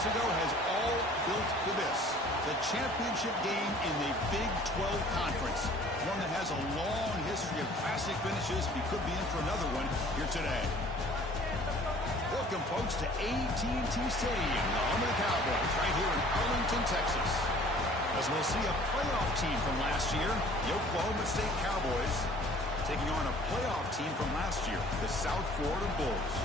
months ago has all built to this. The championship game in the Big 12 Conference. One that has a long history of classic finishes. We could be in for another one here today. Welcome, folks, to AT&T Stadium, the home of the Cowboys, right here in Arlington, Texas. As we'll see a playoff team from last year, the Oklahoma State Cowboys, taking on a playoff team from last year, the South Florida Bulls.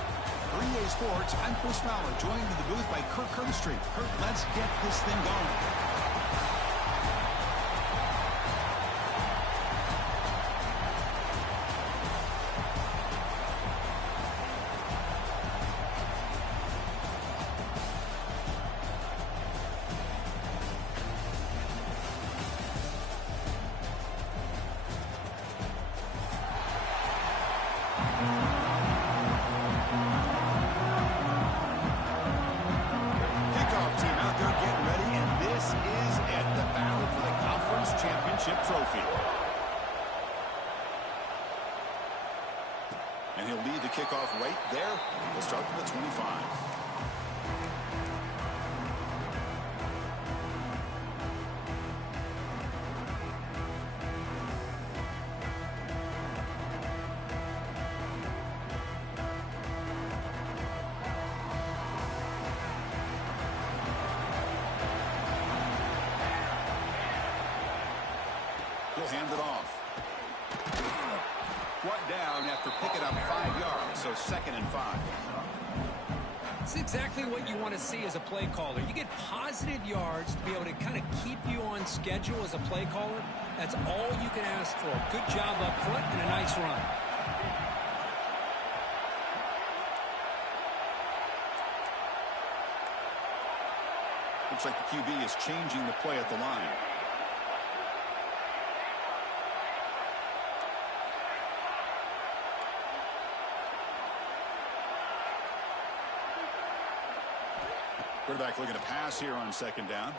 For EA Sports, I'm Chris Fowler, joined in the booth by Kirk Herbstreit. Kirk, let's get this thing going. Trophy. And he'll lead the kickoff right there. We'll start from the 25. He'll hand it off. Brought down after picking up 5 yards, so 2nd and 5. It's exactly what you want to see as a play caller. You get positive yards to be able to kind of keep you on schedule as a play caller. That's all you can ask for. Good job up front and a nice run. Looks like the QB is changing the play at the line. Quarterback looking to pass here on 2nd down.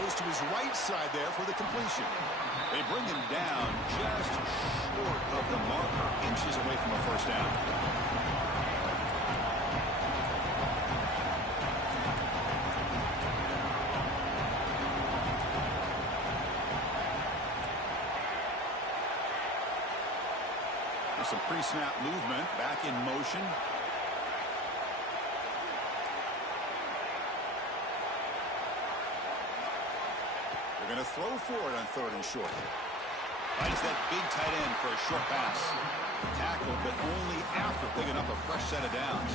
Goes to his right side there for the completion. They bring him down just short of the marker, inches away from a 1st down. There's some pre-snap movement, back in motion. They're going to throw for it on 3rd and short. Finds that big tight end for a short pass. Tackle, but only after picking up a fresh set of downs.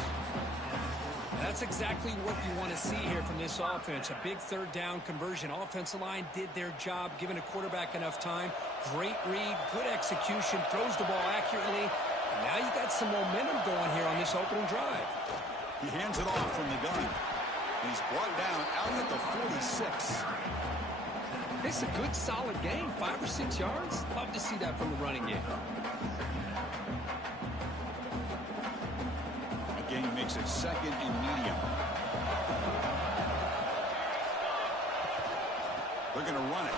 That's exactly what you want to see here from this offense. A big 3rd down conversion. Offensive line did their job, giving a quarterback enough time. Great read, good execution, throws the ball accurately. And now you got some momentum going here on this opening drive. He hands it off from the gun. He's brought down out at the 46. It's a good, solid game. 5 or 6 yards. Love to see that from the running game. Again, makes it 2nd and medium. They're going to run it.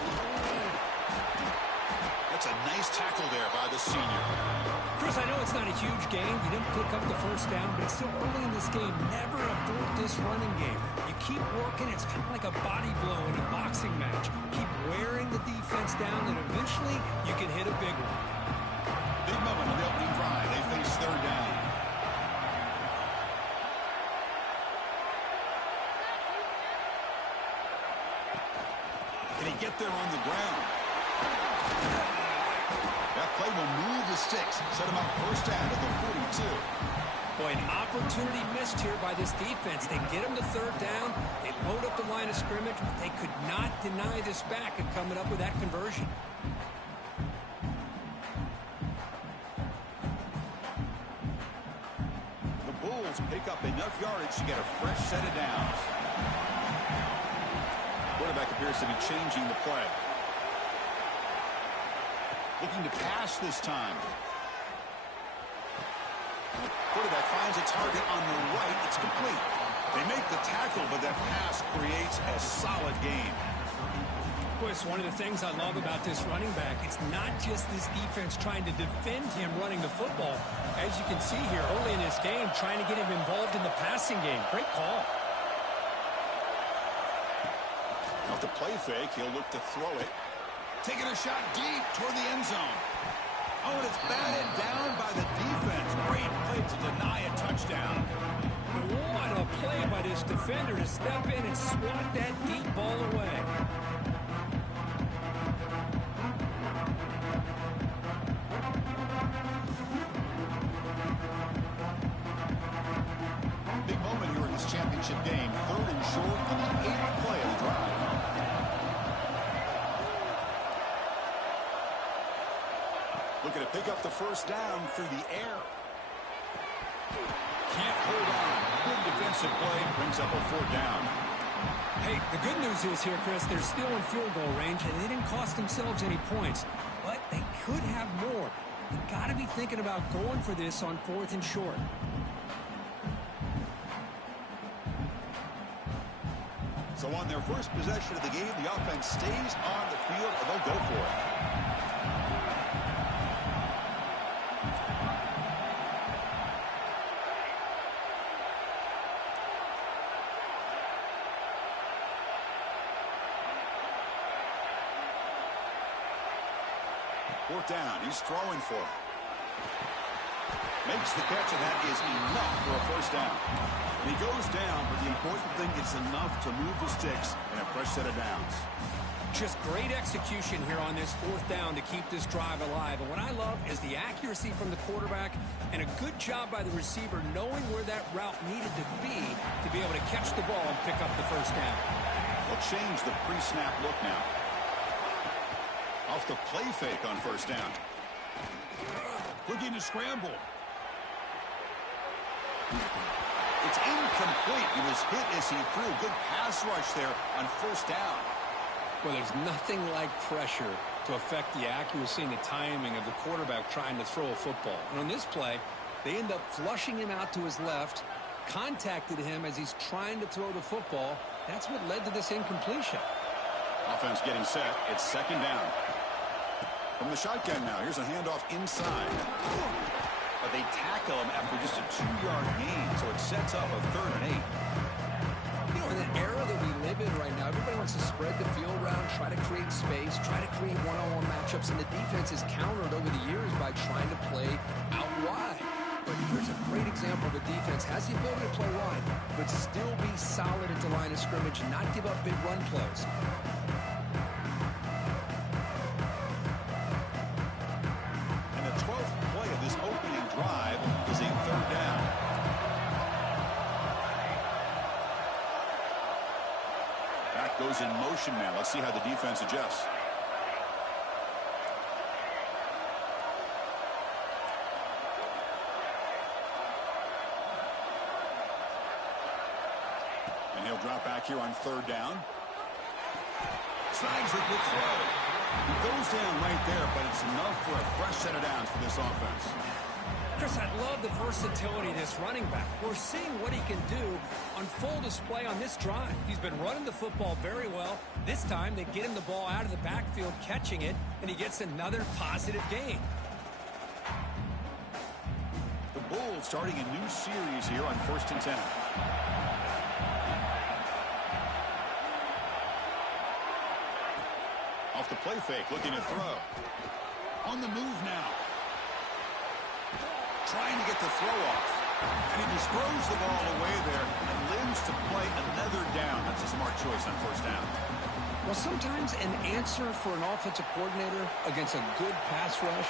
That's a nice tackle there by the senior. Chris, I know it's not a huge game. You didn't pick up the 1st down, but it's still early in this game. Never abort this running game. You keep working. It's kind of like a body blow in a boxing match. Keep wearing the defense down, and eventually you can hit a big one. Big moment on the opening drive. They face 3rd down. Can he get there on the ground? That play will move the sticks. Set him up 1st down at the 42. Boy, an opportunity missed here by this defense. They get him to 3rd down. They load up the line of scrimmage, but they could not deny this back and coming up with that conversion. The Bulls pick up enough yardage to get a fresh set of downs. Quarterback appears to be changing the play. Looking to pass this time. Quarterback finds a target on the right. It's complete. They make the tackle, but that pass creates a solid gain. Boy, it's one of the things I love about this running back. It's not just this defense trying to defend him running the football. As you can see here early in this game, trying to get him involved in the passing game. Great call. Off the play fake, he'll look to throw it. Taking a shot deep toward the end zone. Oh, and it's batted down by the defense. Great play to deny a touchdown. What a play by this defender to step in and swat that deep ball away. Big moment here in this championship game. 3rd and short on the 8th play of the drive. Looking to pick up the first down through the air. Can't hold on. Good defensive play. Brings up a 4th down. Hey, the good news is here, Chris, they're still in field goal range, and they didn't cost themselves any points. But they could have more. You got to be thinking about going for this on 4th and short. So on their first possession of the game, the offense stays on the field, and they'll go for it. Fourth down. He's throwing for it. Makes the catch, and that is enough for a first down. And he goes down, but the important thing is enough to move the sticks and a fresh set of downs. Just great execution here on this 4th down to keep this drive alive. And what I love is the accuracy from the quarterback and a good job by the receiver knowing where that route needed to be able to catch the ball and pick up the first down. They'll change the pre-snap look now. Off the play fake on first down. Looking to scramble. It's incomplete. He was hit as he threw. Good pass rush there on first down. Well, there's nothing like pressure to affect the accuracy and the timing of the quarterback trying to throw a football. And on this play, they end up flushing him out to his left, contacted him as he's trying to throw the football. That's what led to this incompletion. Offense getting set. It's 2nd down. From the shotgun now, here's a handoff inside. But they tackle him after just a 2-yard gain, so it sets up a 3rd and 8. You know, in the era that we live in right now, everybody wants to spread the field around, try to create space, try to create one-on-one matchups, and the defense is countered over the years by trying to play out wide. But here's a great example of a defense has the ability to play wide, but still be solid at the line of scrimmage and not give up big run plays. And the 12th play of this opening drive is a 3rd down. Back goes in motion now. Let's see how the defense adjusts. And he'll drop back here on 3rd down. Snags a good throw. He goes down right there, but it's enough for a fresh set of downs for this offense. Chris, I love the versatility of this running back. We're seeing what he can do on full display on this drive. He's been running the football very well. This time, they get him the ball out of the backfield, catching it, and he gets another positive gain. The Bulls starting a new series here on 1st and 10. Off the play fake, looking to throw. On the move now. Trying to get the throw off. And he just throws the ball away there and lives to play another down. That's a smart choice on first down. Well, sometimes an answer for an offensive coordinator against a good pass rush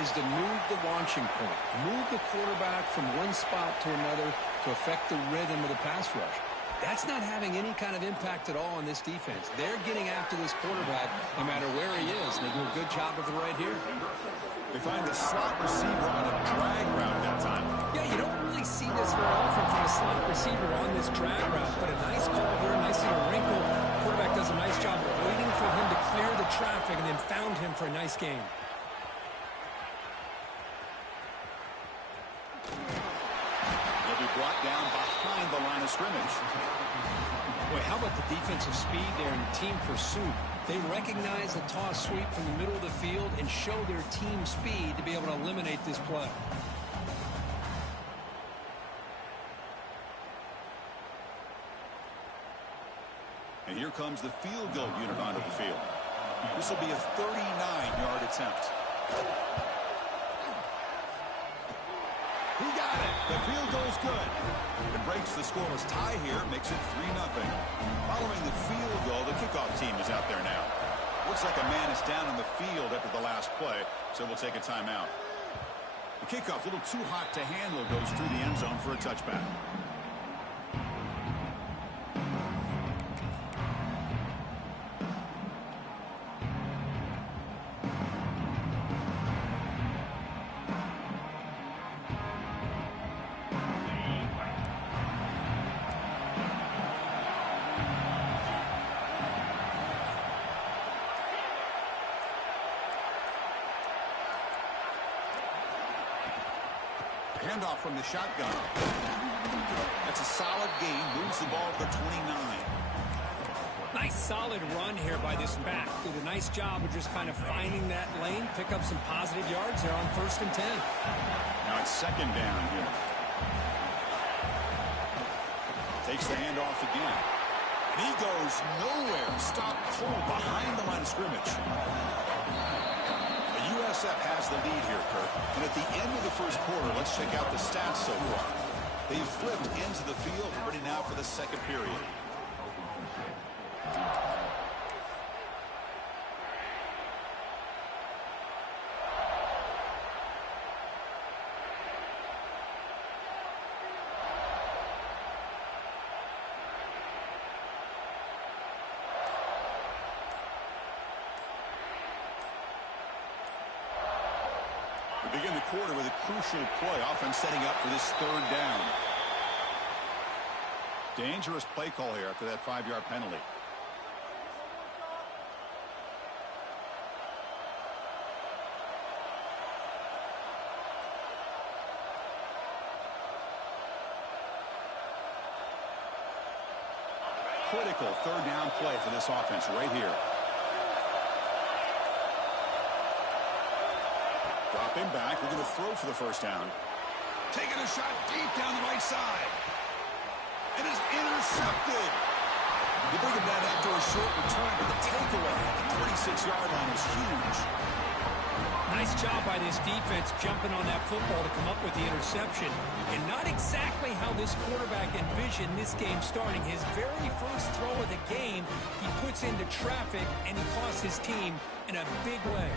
is to move the launching point. Move the quarterback from one spot to another to affect the rhythm of the pass rush. That's not having any kind of impact at all on this defense. They're getting after this quarterback no matter where he is, and they do a good job of it right here. They find the slot receiver on a drag route that time. Yeah, you don't really see this very often from a slot receiver on this drag route, but a nice call here, nice little wrinkle. The quarterback does a nice job of waiting for him to clear the traffic and then found him for a nice gain. He'll be brought down behind the line of scrimmage. Boy, how about the defensive speed there and team pursuit? They recognize the toss sweep from the middle of the field and show their team speed to be able to eliminate this play. And here comes the field goal unit onto the field. This will be a 39-yard attempt. He got it. The field goal's good. It breaks the scoreless tie here, makes it 3-0. Following the field goal, the kickoff team is out there now. Looks like a man is down on the field after the last play, so we'll take a timeout. The kickoff, a little too hot to handle, goes through the end zone for a touchback. Handoff from the shotgun. That's a solid gain. Moves the ball to the 29. Nice solid run here by this back. Did a nice job of just kind of finding that lane, pick up some positive yards there on 1st and 10. Now it's 2nd down here. Takes the handoff again. And he goes nowhere. Stopped cold behind the line of scrimmage. USF has the lead here, Kirk. And at the end of the first quarter, let's check out the stats so far. They've flipped into the field, ready now for the second period. Begin the quarter with a crucial play. Offense setting up for this 3rd down. Dangerous play call here after that 5-yard penalty. Critical 3rd down play for this offense right here. Dropping back, we're going to throw for the 1st down. Taking a shot deep down the right side. It is intercepted. They bring him down after a short return, but the takeaway at the 36-yard line is huge. Nice job by this defense jumping on that football to come up with the interception. And not exactly how this quarterback envisioned this game starting. His very first throw of the game, he puts into traffic, and he costs his team in a big way.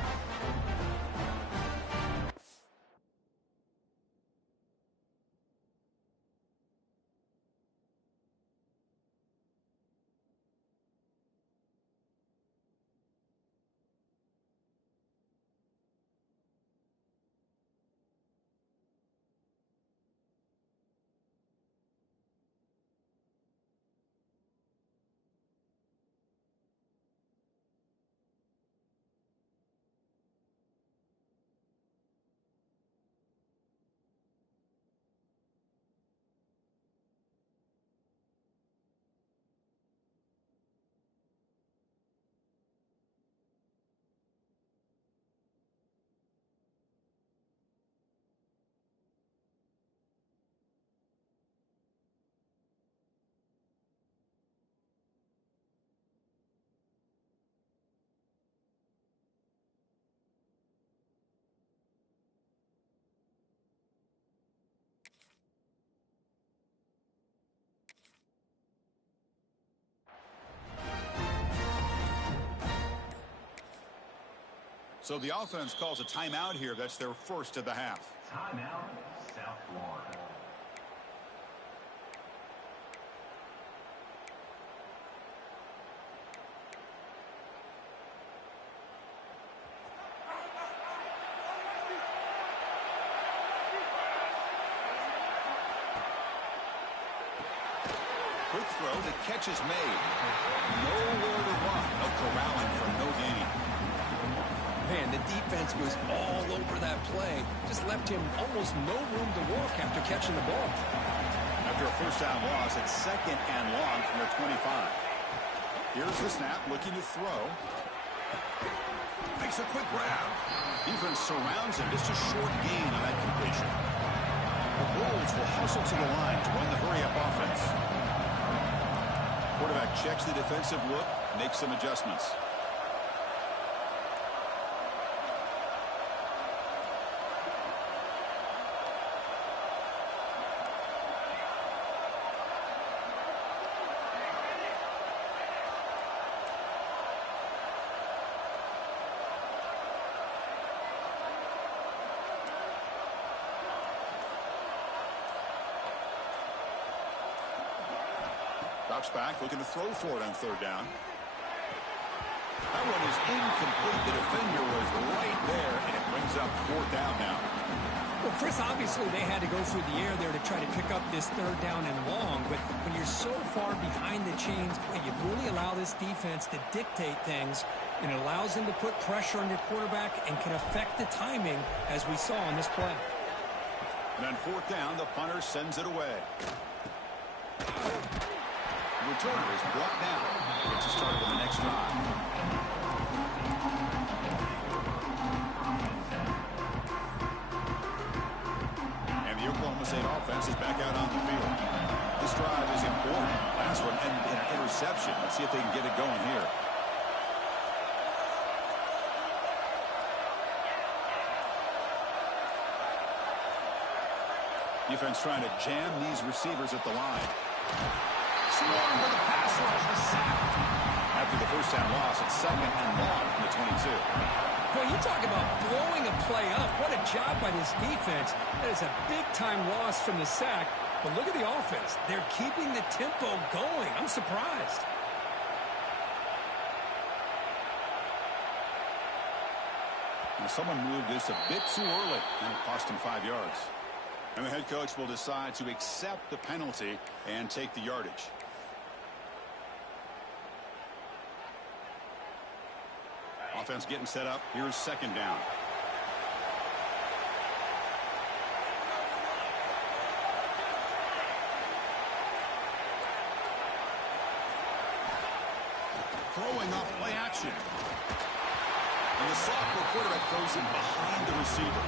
So the offense calls a timeout here. That's their first of the half. Timeout, South Florida. Quick throw. The catch is made. Nowhere to run. No corralling for no gain. Man, the defense was all over that play. Just left him almost no room to walk after catching the ball. After a first down loss, it's 2nd and long from their 25. Here's the snap, looking to throw. Makes a quick grab. Defense surrounds him. Just a short gain on that completion. The Bulls will hustle to the line to run the hurry-up offense. Quarterback checks the defensive look, makes some adjustments. Drops back, looking to throw for it on third down. That one is incomplete. The defender was right there, and it brings up fourth down now. Well, Chris, obviously they had to go through the air there to try to pick up this third down and long, but when you're so far behind the chains, you really allow this defense to dictate things, and it allows them to put pressure on your quarterback and can affect the timing, as we saw on this play. And on fourth down, the punter sends it away. The returner is brought down. Gets us started on the next drive. And the Oklahoma State offense is back out on the field. This drive is important. Last one and an interception. Let's see if they can get it going here. Defense trying to jam these receivers at the line. Swarm with the pass rush is sacked. After the first down loss, it's second and long from the 22. Boy, you talk about blowing a play up. What a job by this defense. That is a big-time loss from the sack. But look at the offense. They're keeping the tempo going. I'm surprised. And someone moved this a bit too early, and it cost him 5 yards. And the head coach will decide to accept the penalty and take the yardage. Offense getting set up. Here's second down. Throwing off play action. And the sophomore quarterback throws him behind the receiver.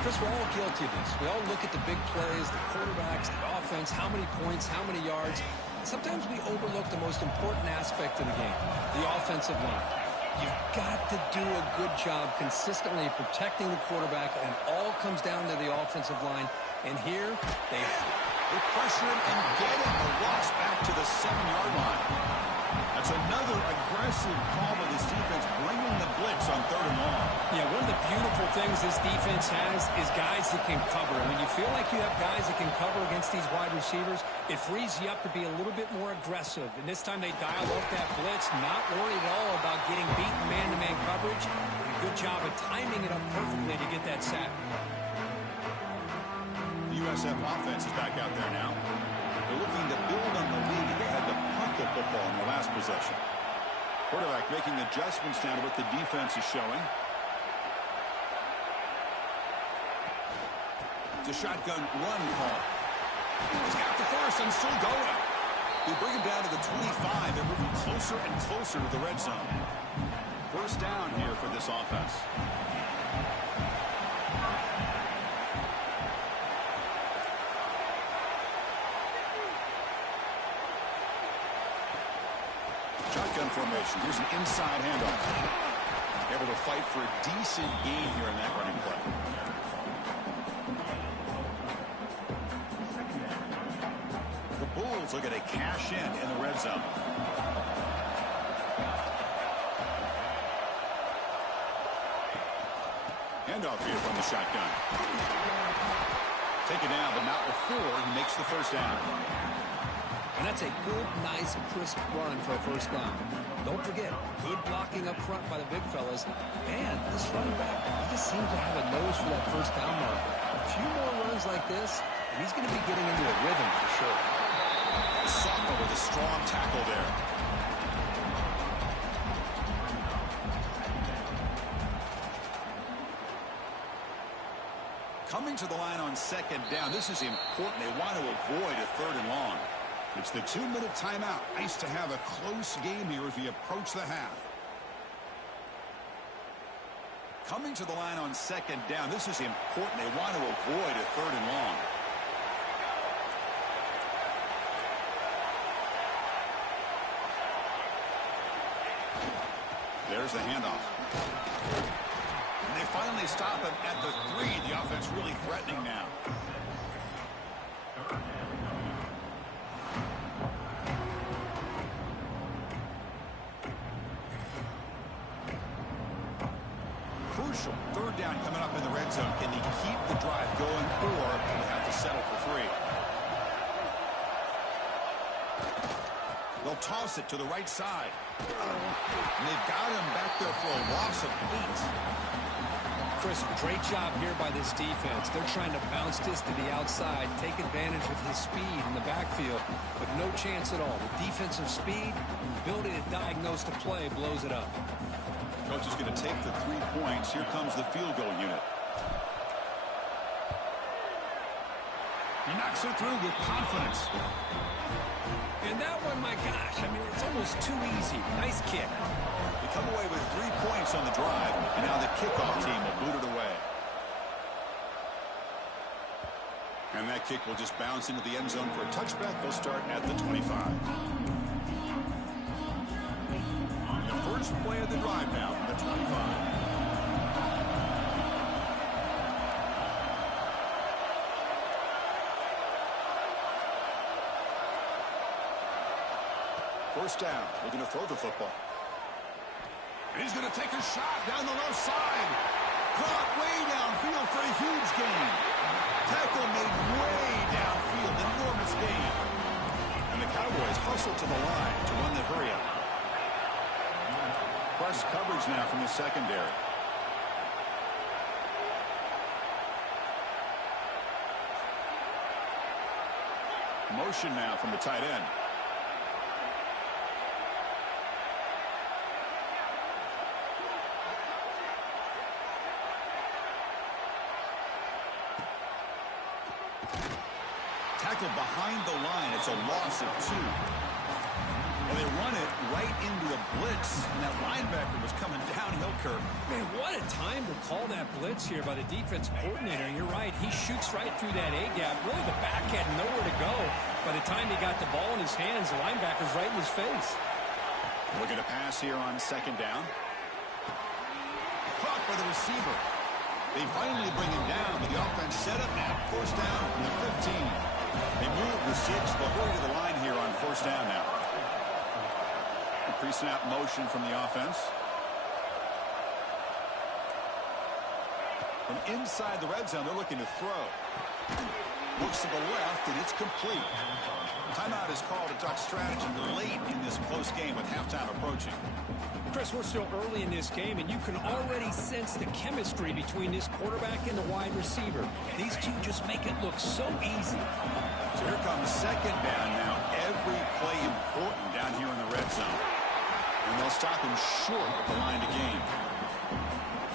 Chris, we're all guilty of this. We all look at the big plays, the quarterbacks, the offense, how many points, how many yards. Sometimes we overlook the most important aspect of the game, the offensive line. You've got to do a good job consistently protecting the quarterback, and it all comes down to the offensive line. And here, they pressure him and get it. A loss back to the 7-yard line. That's another aggressive call by this defense, bringing the blitz on third and long. Yeah, one of the beautiful things this defense has is guys that can cover. And when you feel like you have guys that can cover against these wide receivers, it frees you up to be a little bit more aggressive. And this time they dial up that blitz, not worried at all about getting beaten man-to-man coverage. And a good job of timing it up perfectly to get that sack. The USF offense is back out there now. They're looking to build on the lead. They had to punt the football in the last possession. Quarterback making adjustments now to what the defense is showing. It's a shotgun run call. He's got the first and still going. They bring him down to the 25. They're moving closer and closer to the red zone. First down here for this offense. Shotgun formation. Here's an inside handoff. Able to fight for a decent gain here in that running play. The Bulls look at a cash in the red zone. Handoff here from the shotgun. Take it down, but not before he makes the first down. And that's a good, nice, crisp run for a first down. Don't forget, good blocking up front by the big fellas. And this running back, he just seems to have a nose for that first down mark. A few more runs like this, and he's going to be getting into a rhythm for sure. Sophomore with a strong tackle there. Coming to the line on second down. This is important. They want to avoid a third and long. It's the 2-minute timeout. Nice to have a close game here as we approach the half. Coming to the line on second down. This is important. They want to avoid a third and long. There's the handoff. And they finally stop him at the 3. The offense really threatening now. Crucial 3rd down coming up in the red zone. Can he keep the drive going, or will he have to settle for 3? They'll toss it to the right side. And they've got him back there for a loss of 8. Chris, great job here by this defense. They're trying to bounce this to the outside, take advantage of his speed in the backfield, but no chance at all. The defensive speed, ability to diagnose the play, blows it up. Coach is going to take the 3 points. Here comes the field goal unit. He knocks it through with confidence. And that one, my gosh, I mean, it's almost too easy. Nice kick. They come away with 3 points on the drive, and now the kickoff team will boot it away. And that kick will just bounce into the end zone for a touchback. They'll start at the 25. The first play of the drive now from the 25. First down, looking to throw the football. And he's going to take a shot down the left side. Caught way downfield for a huge gain. Tackle made way downfield, enormous gain. And the Cowboys hustle to the line to run the hurry up. Press coverage now from the secondary. Motion now from the tight end. Tackled behind the line. It's a loss of 2. Well, they run it right into a blitz, and that linebacker was coming downhill curve. Man, what a time to call that blitz here by the defense coordinator. You're right. He shoots right through that A-gap. Really, the back had nowhere to go. By the time he got the ball in his hands, the linebacker's right in his face. Looking to pass here on 2nd down. Caught by the receiver. They finally bring him down, but the offense set up now. 1st down from the 15. They move the 6. They'll hurry to the line here on 1st down now. Pre-snap motion from the offense. From inside the red zone, they're looking to throw. Looks to the left, and it's complete. Timeout is called to talk strategy late in this close game with halftime approaching. Chris, we're still early in this game, and you can already sense the chemistry between this quarterback and the wide receiver. These two just make it look so easy. So here comes 2nd down now. Every play important down here in the red zone. And they'll stop him short of the line to gain.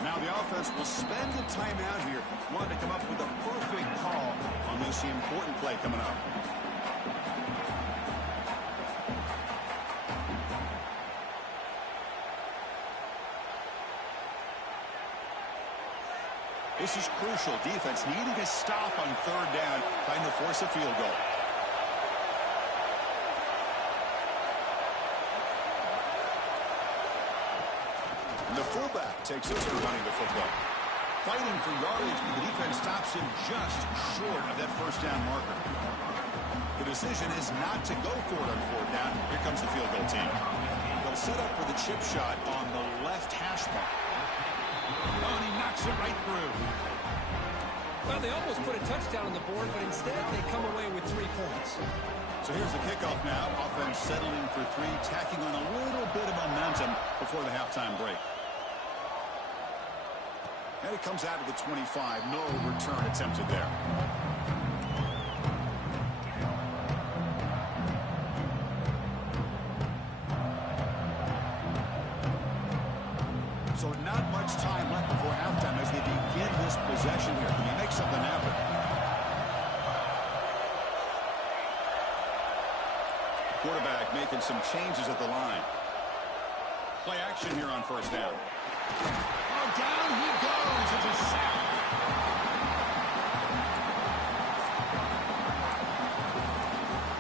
Now the offense will spend the timeout here. Wanted to come up with a perfect call on this important play coming up. This is crucial. Defense needing a stop on 3rd down, trying to force a field goal. And the fullback takes over running the football. Fighting for yardage, but the defense stops him just short of that 1st down marker. The decision is not to go for it on 4th down. Here comes the field goal team. They'll set up for the chip shot on the left hash mark. Oh, and he knocks it right through. Well, they almost put a touchdown on the board, but instead they come away with 3 points. So here's the kickoff now. Offense settling for 3, tacking on a little bit of momentum before the halftime break. And it comes out to the 25. No return attempted there. So not much time left before halftime as they begin this possession here. Can he make something happen? Quarterback making some changes at the line. Play action here on 1st down. Oh, down he goes. It's a sack.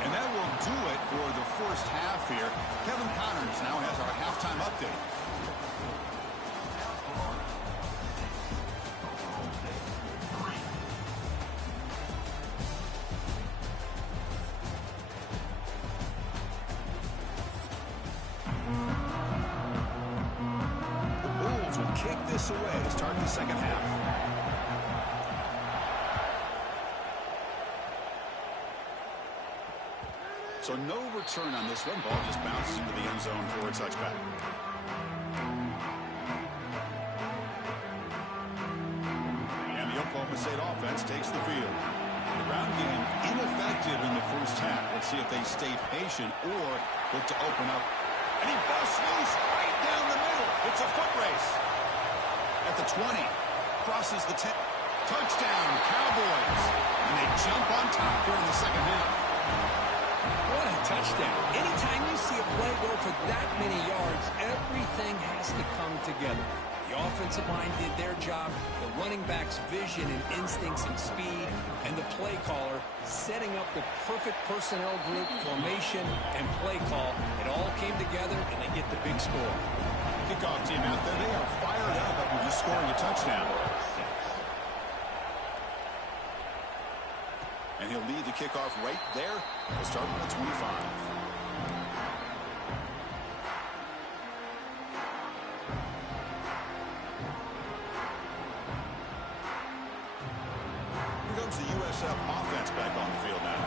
And that will do it for the 1st half here. Kevin Connors now has our halftime update. points away to start the second half. So no return on this one. Ball just bounces into the end zone for a touchback. And the Oklahoma State offense takes the field. The ground game ineffective in the first half. Let's see if they stay patient or look to open up. And he busts loose right down the middle. It's a foot race. At the 20. Crosses the 10. Touchdown, Cowboys. And they jump on top here in the second half. What a touchdown. Anytime you see a play go for that many yards, everything has to come together. The offensive line did their job, the running back's vision and instincts and speed, and the play caller setting up the perfect personnel group, formation, and play call. It all came together, and they get the big score. Kickoff team out there, they are fired up after just scoring a touchdown. And he'll lead the kickoff right there. We'll start at the 25. Here comes the USF offense back on the field now.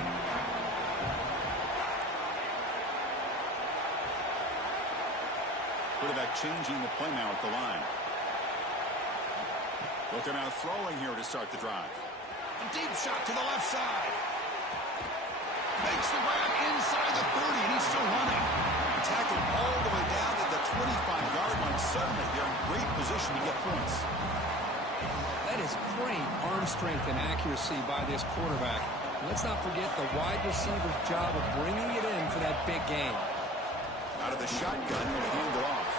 Quarterback changing the play now at the line. Looking out throwing here to start the drive. A deep shot to the left side. Makes the grab inside the 30, and he's still running. Tackled all the way down to the 25-yard line. Suddenly, they're in great position to get points. That is great arm strength and accuracy by this quarterback. Let's not forget the wide receiver's job of bringing it in for that big game. Out of the shotgun, he'll hand it off.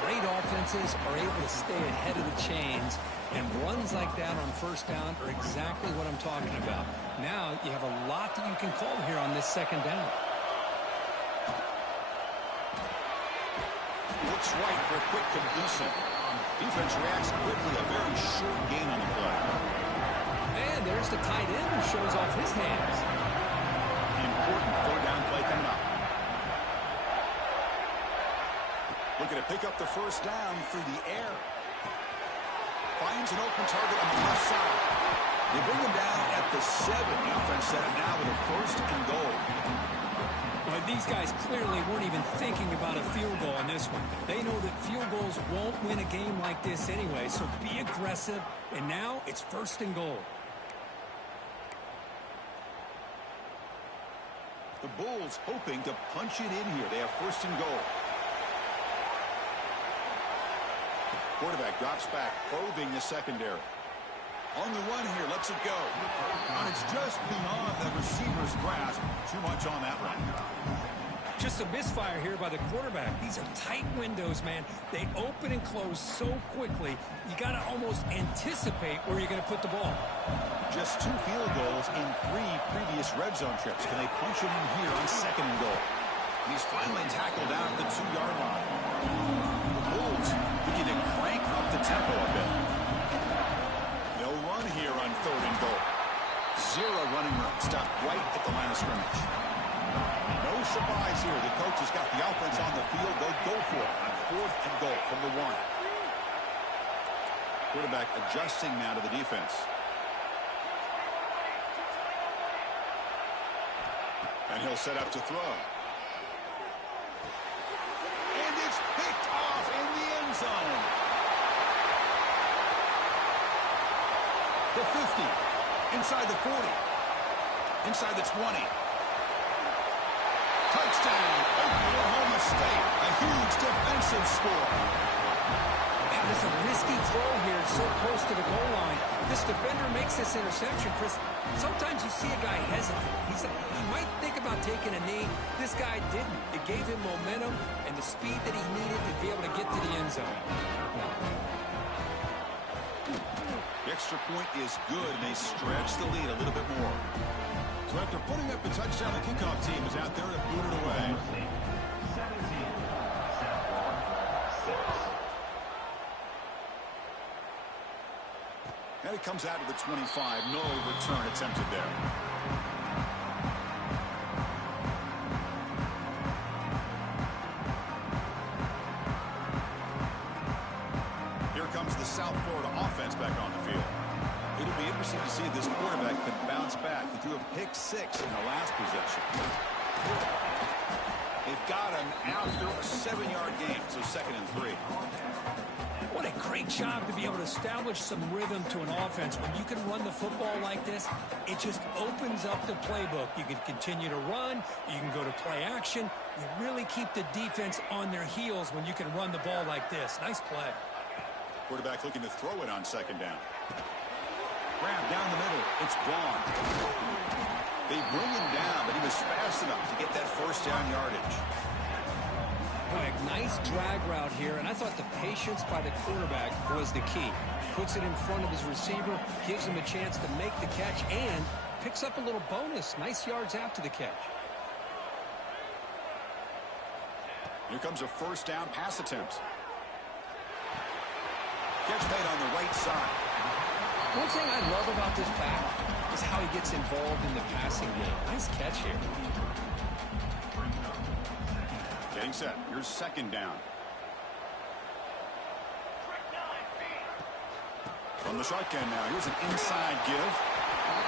Great offenses are able to stay ahead of the chains, and runs like that on first down are exactly what I'm talking about. Now you have a lot that you can call here on this second down. Looks right for a quick completion. Defense reacts quickly. A very short gain on the play. And there's the tight end who shows off his hands. Important third down play coming up. Looking to pick up the first down through the air. Finds an open target on the left side. They bring him down at the 7. The offense set up now with a first and goal. Well, these guys clearly weren't even thinking about a field goal in this one. They know that field goals won't win a game like this anyway, so be aggressive. And now it's first and goal. The Bulls hoping to punch it in here. They have first and goal. Quarterback drops back, probing the secondary. On the run here, lets it go. And it's just beyond the receiver's grasp. Too much on that one. Just a misfire here by the quarterback. These are tight windows, man. They open and close so quickly, you got to almost anticipate where you're going to put the ball. Just 2 field goals in 3 previous red zone trips. Can they punch it in here on second and goal? And he's finally tackled out at the 2-yard line. The Bulls looking to crank up the tempo a bit. They'll run here on third and goal. 0 running room. Stopped right at the line of scrimmage. No surprise here. The coach has got the offense on the field. They'll go for it on fourth and goal from the 1. Quarterback adjusting now to the defense. And he'll set up to throw. And it's picked off in the end zone. The 50. Inside the 40. Inside the 20. Touchdown, Oklahoma State. A huge defensive score. Man, this is a risky throw here, so close to the goal line. This defender makes this interception. Chris, sometimes you see a guy hesitate. He might think about taking a knee. This guy didn't. It gave him momentum and the speed that he needed to be able to get to the end zone. The extra point is good, and they stretch the lead a little bit more. So after putting up the touchdown, the kickoff team is out there to boot it away. 17, South Florida, 6. And it comes out to the 25. No return attempted there. to see if this quarterback can bounce back. He threw a pick 6 in the last possession. They've got him after a 7-yard gain, so 2nd and 3. What a great job to be able to establish some rhythm to an offense. When you can run the football like this, it just opens up the playbook. You can continue to run. You can go to play action. You really keep the defense on their heels when you can run the ball like this. Nice play. Quarterback looking to throw it on 2nd down. Grab down the middle. It's gone. They bring him down, but he was fast enough to get that 1st down yardage. Boy, a nice drag route here, and I thought the patience by the quarterback was the key. Puts it in front of his receiver, gives him a chance to make the catch, and picks up a little bonus. Nice yards after the catch. Here comes a 1st down pass attempt. Catch made on the right side. One thing I love about this back is how he gets involved in the passing game. Nice catch here. Getting set. Here's 2nd down. From the shotgun now. Here's an inside give.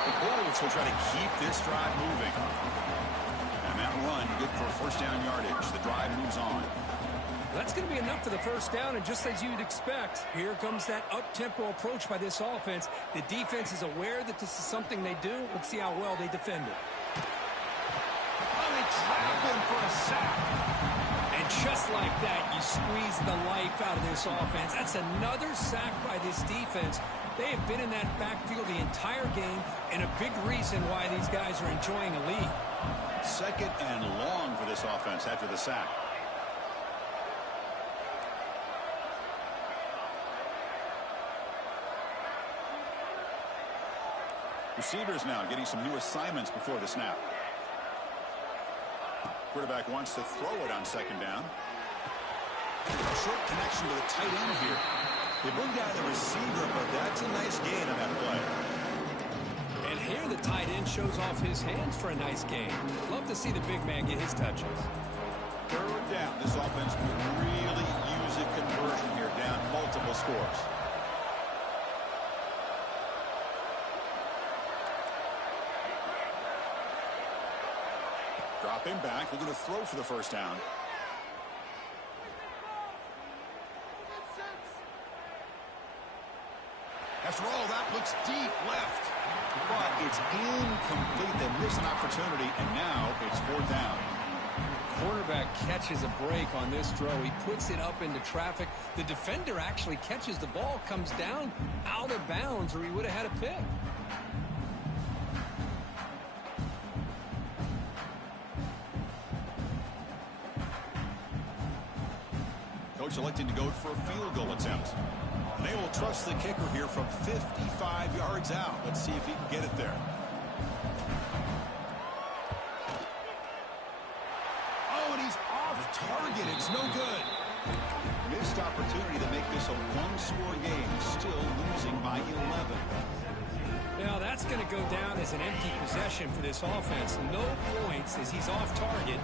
The Bulls will try to keep this drive moving. And that run good for 1st down yardage. The drive moves on. That's going to be enough for the 1st down, and just as you'd expect, here comes that up-tempo approach by this offense. The defense is aware that this is something they do. Let's see how well they defend it. Oh, they trap him for a sack. And just like that, you squeeze the life out of this offense. That's another sack by this defense. They have been in that backfield the entire game, and a big reason why these guys are enjoying a lead. 2nd and long for this offense after the sack. Receivers now getting some new assignments before the snap. Quarterback wants to throw it on 2nd down. Short connection to the tight end here. They bring down the receiver, but that's a nice gain on that play. And here the tight end shows off his hands for a nice gain. Love to see the big man get his touches. 3rd down. This offense could really use a conversion here, down multiple scores. Drop him back. We're going to throw for the 1st down. After all, that looks deep left. But it's incomplete. They miss an opportunity, and now it's 4th down. Quarterback catches a break on this throw. He puts it up into traffic. The defender actually catches the ball, comes down out of bounds, or he would have had a pick. Coach electing to go for a field goal attempt. And they will trust the kicker here from 55 yards out. Let's see if he can get it there. Oh, and he's off target. It's no good. Missed opportunity to make this a one-score game. Still losing by 11. Now that's going to go down as an empty possession for this offense. No points as he's off target.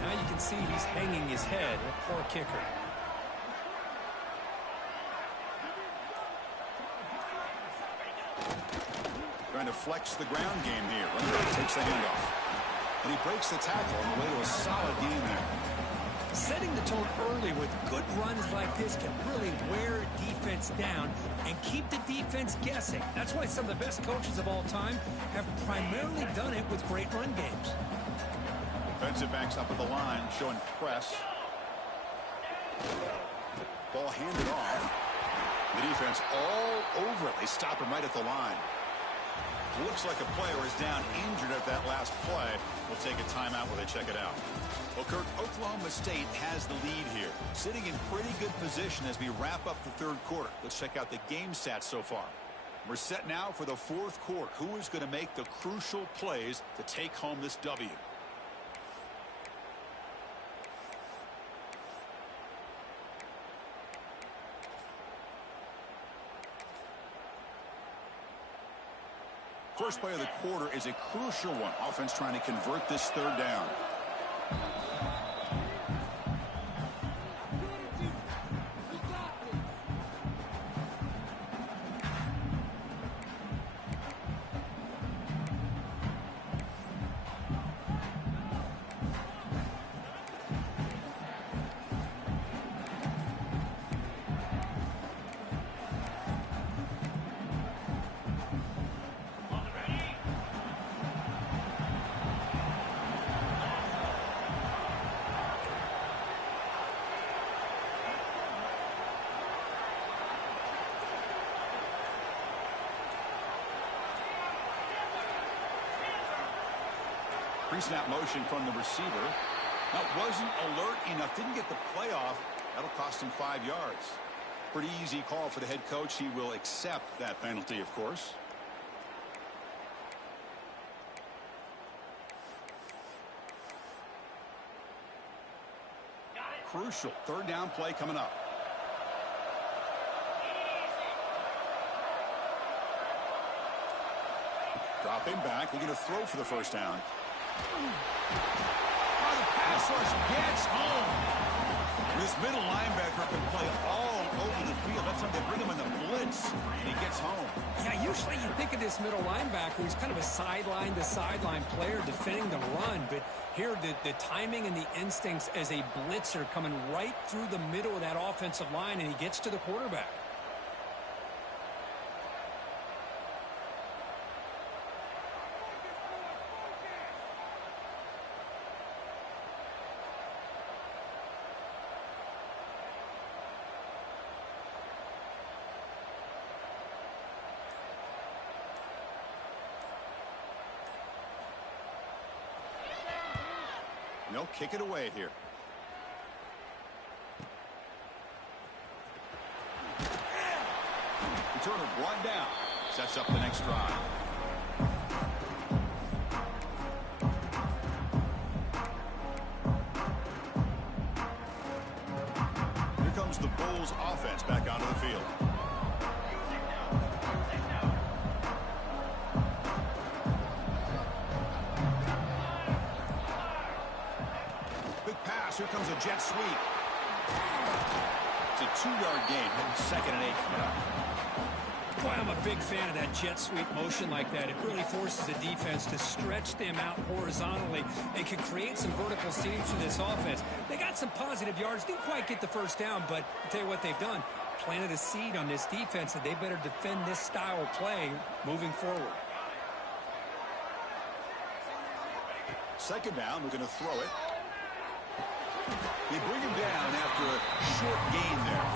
Now you can see he's hanging his head. Poor kicker. Trying to flex the ground game here. Running back takes the handoff. And he breaks the tackle on the way to a solid game there. Setting the tone early with good runs like this can really wear a defense down and keep the defense guessing. That's why some of the best coaches of all time have primarily done it with great run games. Defensive backs up at the line, showing press. Ball handed off. The defense all over it. They stop him right at the line. Looks like a player is down injured at that last play. We'll take a timeout while they check it out. Well, Kirk, Oklahoma State has the lead here, sitting in pretty good position as we wrap up the 3rd quarter. Let's check out the game stats so far. We're set now for the 4th quarter. Who is going to make the crucial plays to take home this W? First play of the quarter is a crucial one. Offense trying to convert this 3rd down. Pre-snap motion from the receiver. That wasn't alert enough. Didn't get the play off. That'll cost him 5 yards. Pretty easy call for the head coach. He will accept that penalty, of course. Crucial third down play coming up. Dropping back, looking to throw for the first down. Oh, the pass rush gets home. This middle linebacker can play all over the field. That's how they bring him in the blitz, and he gets home. Yeah, usually you think of this middle linebacker, he's kind of a sideline-to-sideline player defending the run, but here the timing and the instincts as a blitzer coming right through the middle of that offensive line, and he gets to the quarterback. They'll kick it away here. Returner brought down. Sets up the next drive. Here comes the Bulls offense back onto the field. Here comes a jet sweep. It's a 2-yard gain. 2nd and 8 coming up. Boy, I'm a big fan of that jet sweep motion like that. It really forces the defense to stretch them out horizontally and can create some vertical seams for this offense. They got some positive yards. Didn't quite get the first down, but I'll tell you what they've done. Planted a seed on this defense that they better defend this style of play moving forward. 2nd down, we're going to throw it. They bring him down after a short gain there.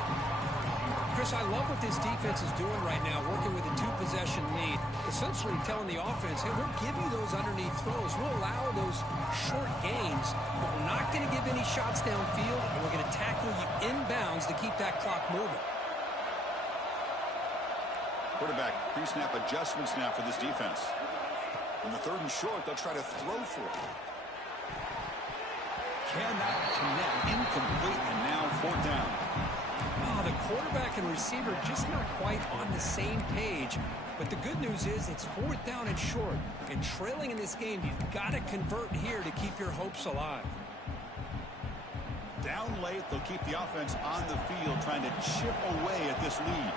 Chris, I love what this defense is doing right now, working with a 2-possession lead, essentially telling the offense, hey, we'll give you those underneath throws. We'll allow those short gains, but we're not going to give any shots downfield, and we're going to tackle you inbounds to keep that clock moving. Quarterback pre-snap adjustments now for this defense. In the 3rd and short, they'll try to throw for it. Cannot connect. Incomplete, and now 4th down. Oh, the quarterback and receiver just not quite on the same page. But the good news is it's 4th down and short. And trailing in this game, you've got to convert here to keep your hopes alive. Down late, they'll keep the offense on the field, trying to chip away at this lead.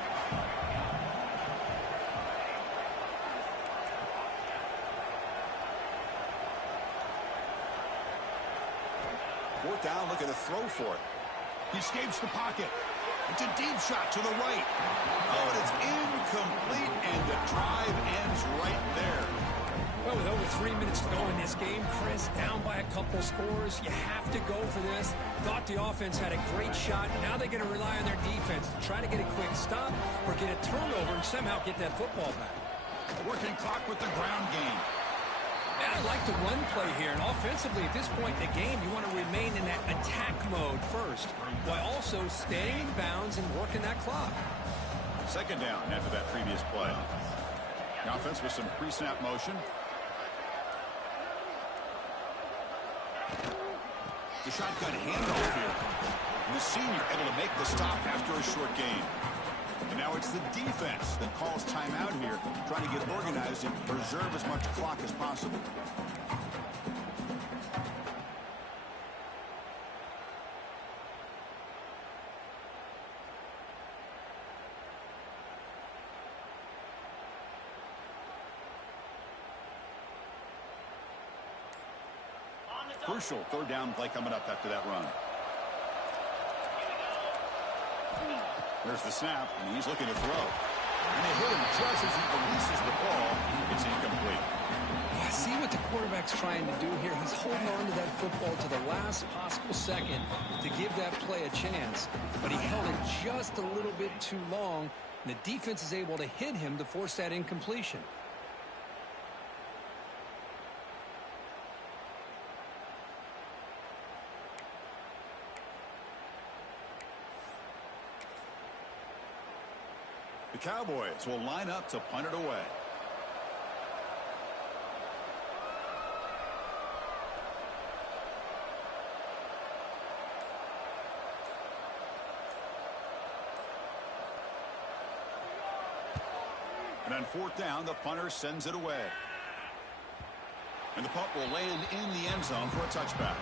Fourth down, looking to throw for it. He escapes the pocket. It's a deep shot to the right. Oh, and it's incomplete, and the drive ends right there. Well, with over 3 minutes to go in this game, Chris, down by a couple scores, you have to go for this. Thought the offense had a great shot. Now they're going to rely on their defense to try to get a quick stop or get a turnover and somehow get that football back. Working clock with the ground game. I like the run play here, and offensively at this point in the game, you want to remain in that attack mode first, while also staying in bounds and working that clock. 2nd down after that previous play. The offense with some pre-snap motion. The shotgun handoff here. And the senior able to make the stop after a short gain. And now it's the defense that calls timeout here, trying to get organized and preserve as much clock as possible. Crucial 3rd down play coming up after that run. There's the snap, and he's looking to throw. And they hit him just as he releases the ball. It's incomplete. I see what the quarterback's trying to do here. He's holding on to that football to the last possible second to give that play a chance. But he held it just a little bit too long, and the defense is able to hit him to force that incompletion. Cowboys will line up to punt it away. And on fourth down, the punter sends it away. And the punt will land in the end zone for a touchback.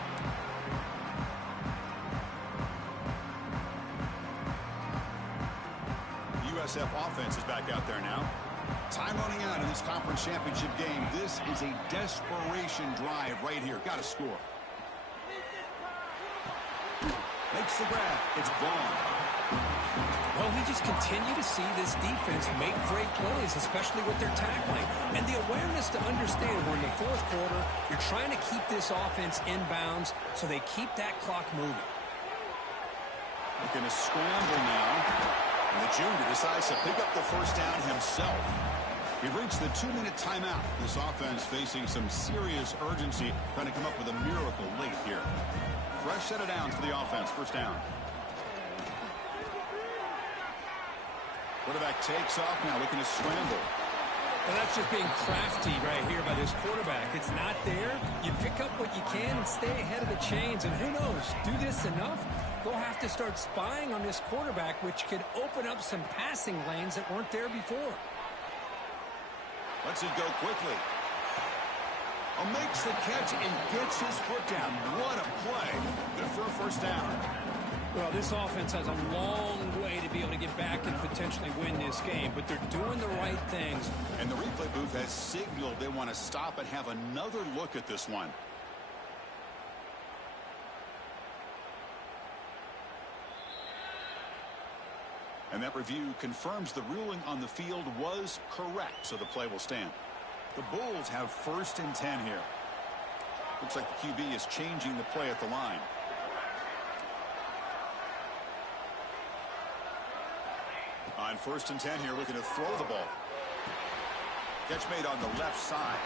USF offense is back out there now. Time running out in this conference championship game. This is a desperation drive right here. Got to score. Makes the grab. It's gone. Well, we just continue to see this defense make great plays, especially with their tackling. And the awareness to understand we're in the fourth quarter, you're trying to keep this offense in bounds so they keep that clock moving. Looking to scramble now. And the junior decides to pick up the first down himself. We've reached the 2-minute timeout. This offense facing some serious urgency, trying to come up with a miracle late here. Fresh set of downs for the offense. First down. Quarterback takes off now, looking to scramble. Well, that's just being crafty right here by this quarterback. It's not there. You pick up what you can and stay ahead of the chains. And who knows, do this enough, they'll have to start spying on this quarterback, which could open up some passing lanes that weren't there before. Lets it go quickly. Makes the catch and gets his foot down. What a play. Good for a first down. Well, this offense has a long way to be able to get back and potentially win this game, but they're doing the right things. And the replay booth has signaled they want to stop and have another look at this one. And that review confirms the ruling on the field was correct, so the play will stand. The Bulls have 1st and 10 here. Looks like the QB is changing the play at the line. On 1st and 10 here, looking to throw the ball. Catch made on the left side.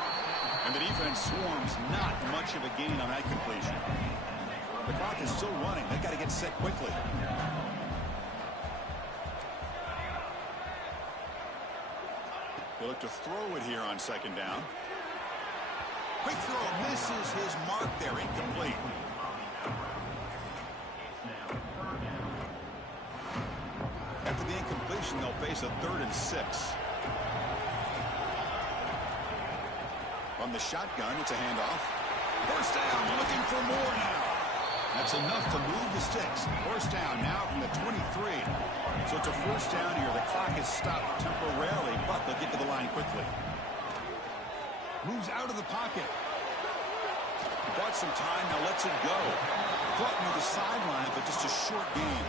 And the defense swarms not much of a gain on that completion. The clock is still running. They've got to get set quickly. They look to throw it here on 2nd down. Quick throw, misses his mark there, incomplete. After the incompletion, they'll face a 3rd and 6. From the shotgun, it's a handoff. First down, looking for more now. That's enough to move the sticks. First down now from the 23. So it's a first down here. The clock is stopped temporarily, but they'll get to the line quickly. Moves out of the pocket. Bought some time, now lets it go. Caught near the sideline, but just a short gain.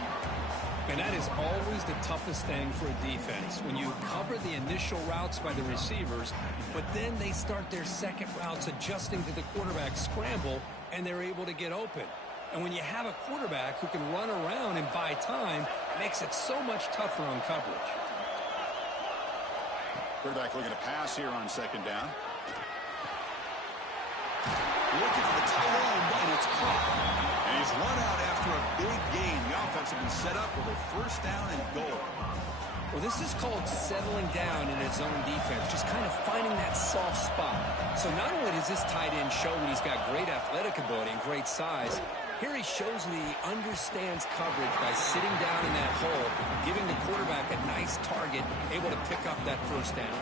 And that is always the toughest thing for a defense, when you cover the initial routes by the receivers, but then they start their second routes adjusting to the quarterback scramble, and they're able to get open. And when you have a quarterback who can run around and buy time, it makes it so much tougher on coverage. Quarterback looking to pass here on 2nd down. Looking for the tight end, and it's caught. And he's run out after a big gain. The offense has been set up with a first down and goal. Well, this is called settling down in his own defense, just kind of finding that soft spot. So not only does this tight end show that he's got great athletic ability and great size, here he shows that he understands coverage by sitting down in that hole, giving the quarterback a nice target, able to pick up that first down.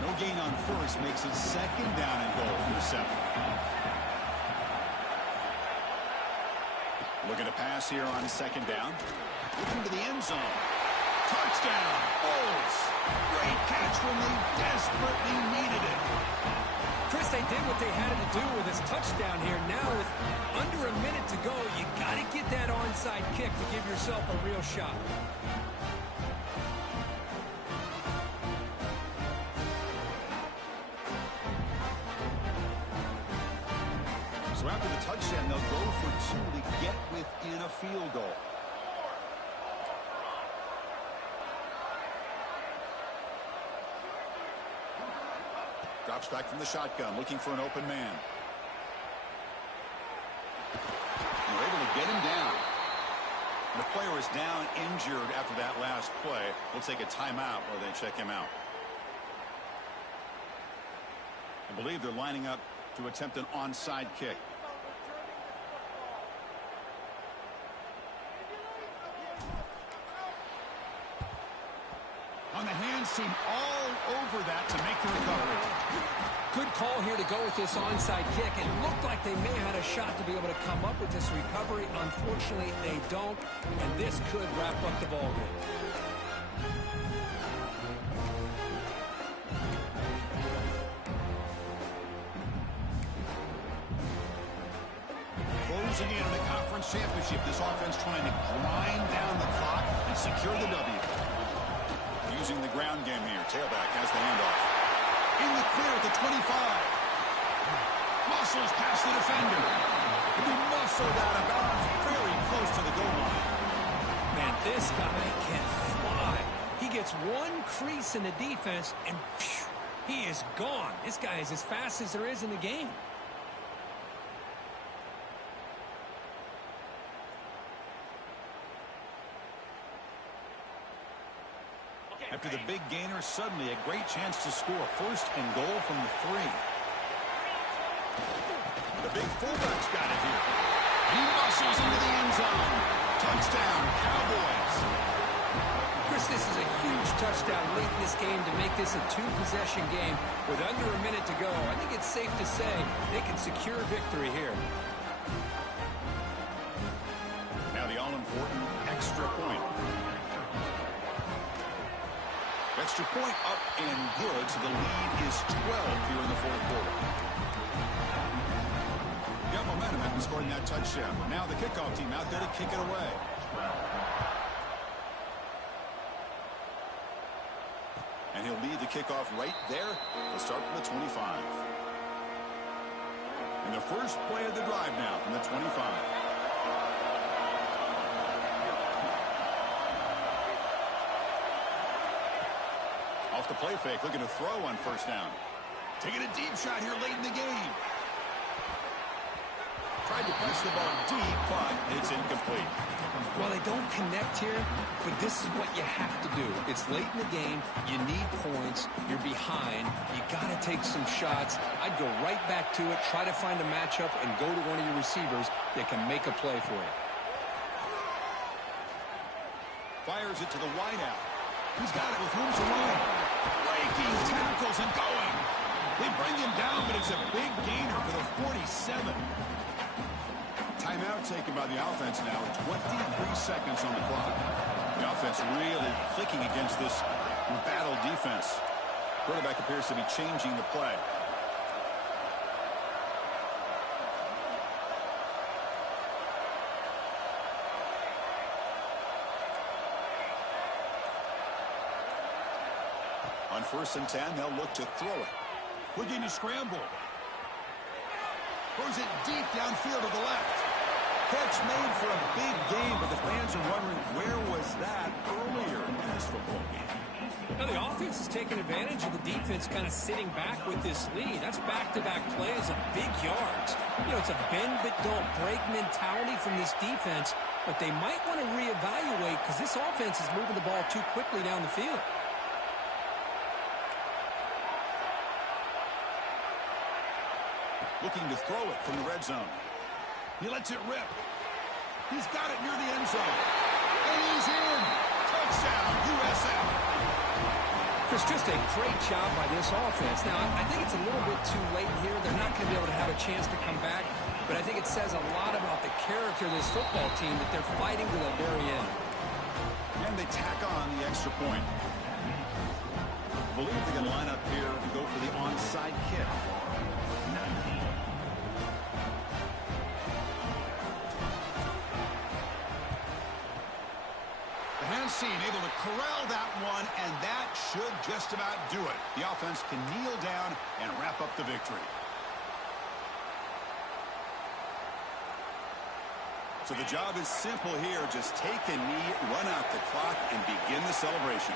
No gain on first makes it 2nd down and goal for the 7. Looking to pass here on 2nd down. Looking to the end zone. Touchdown, Bulls. Great catch when they desperately needed it. Chris, they did what they had to do with this touchdown here. Now with under a minute to go, you got to get that onside kick to give yourself a real shot. So after the touchdown, they'll go for 2 to get within a field goal. Drops back from the shotgun, looking for an open man. And they're able to get him down. The player is down injured after that last play. We'll take a timeout while they check him out. I believe they're lining up to attempt an onside kick. On the hands seam all over that to make the recovery. Good call here to go with this onside kick. It looked like they may have had a shot to be able to come up with this recovery. Unfortunately, they don't, and this could wrap up the ball game. Closing in on the conference championship, this offense trying to grind down the clock and secure the W. Using the ground game here. Tailback has the handoff. In the clear at the 25. Muscles past the defender. He muscled out of bounds very close to the goal line. Man, this guy can fly. He gets one crease in the defense, and phew, he is gone. This guy is as fast as there is in the game. After the big gainer, suddenly a great chance to score. First and goal from the 3. The big fullback's got it here. He muscles into the end zone. Touchdown, Cowboys. Chris, this is a huge touchdown late in this game to make this a 2-possession game with under a minute to go. I think it's safe to say they can secure victory here. Now the all-important extra point. Extra point up and good, so the lead is 12 here in the fourth quarter. Got momentum after scoring that touchdown. Now the kickoff team out there to kick it away. And he'll lead the kickoff right there. They'll start from the 25. And the first play of the drive now from the 25. Off the play fake, looking to throw on first down. Taking a deep shot here late in the game. Tried to press the ball deep, but it's incomplete. Well, they don't connect here, but this is what you have to do. It's late in the game. You need points. You're behind. You got to take some shots. I'd go right back to it, try to find a matchup, and go to one of your receivers that can make a play for you. Fires it to the wideout. He's got it with room to run. Breaking tackles and going. They bring him down, but it's a big gainer for the 47. Timeout taken by the offense now. 23 seconds on the clock. The offense really clicking against this battle defense. Quarterback appears to be changing the play. On 1st and 10, they'll look to throw it. Looking to scramble. Throws it deep downfield to the left. Catch made for a big game, but the fans are wondering where was that earlier in this football game. Now the offense is taking advantage of the defense kind of sitting back with this lead. That's back-to-back plays of big yards. You know, it's a bend but don't break mentality from this defense, but they might want to reevaluate because this offense is moving the ball too quickly down the field. Looking to throw it from the red zone. He lets it rip. He's got it near the end zone. And he's in. Touchdown, USF. It's just a great job by this offense. Now, I think it's a little bit too late here. They're not going to be able to have a chance to come back. But I think it says a lot about the character of this football team that they're fighting to the very end. And they tack on the extra point. I believe they can line up here to go for the onside kick. Seam able to corral that one, and that should just about do it. The offense can kneel down and wrap up the victory. So the job is simple here. Just take a knee, run out the clock, and begin the celebration.